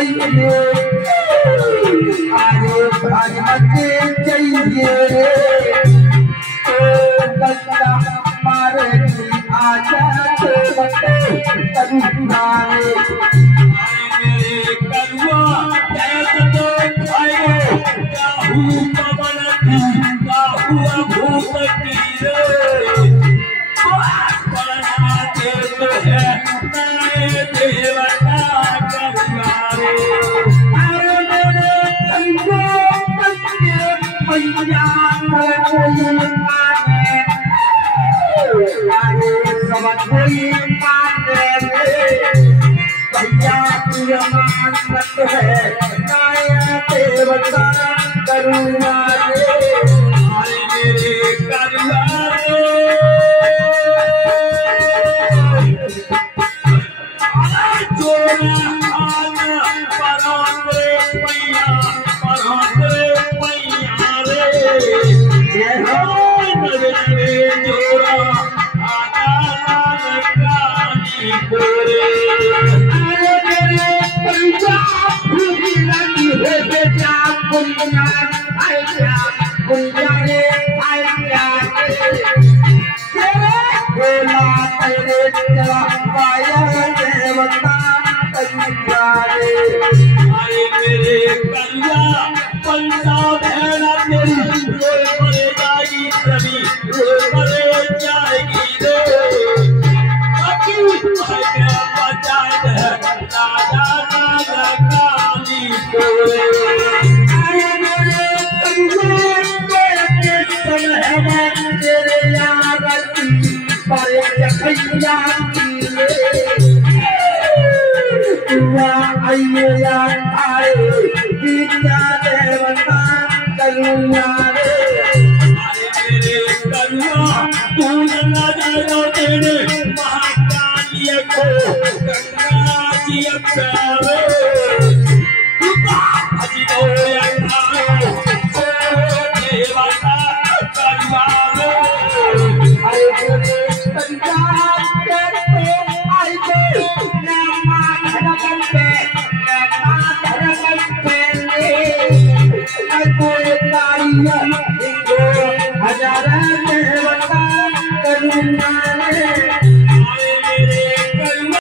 चाहिए आगे भाजपा चाहिए गंगा मारे आजा करुणाए मेरे करुआ तो आए काहू पवन की काहू भूप की बनाते तो है नए देवता करुणाए अरे मेरे मैया कोई माने सब कोई माने भैया तुझे मानत है नया देवता करुणा अरे मेरे करुणा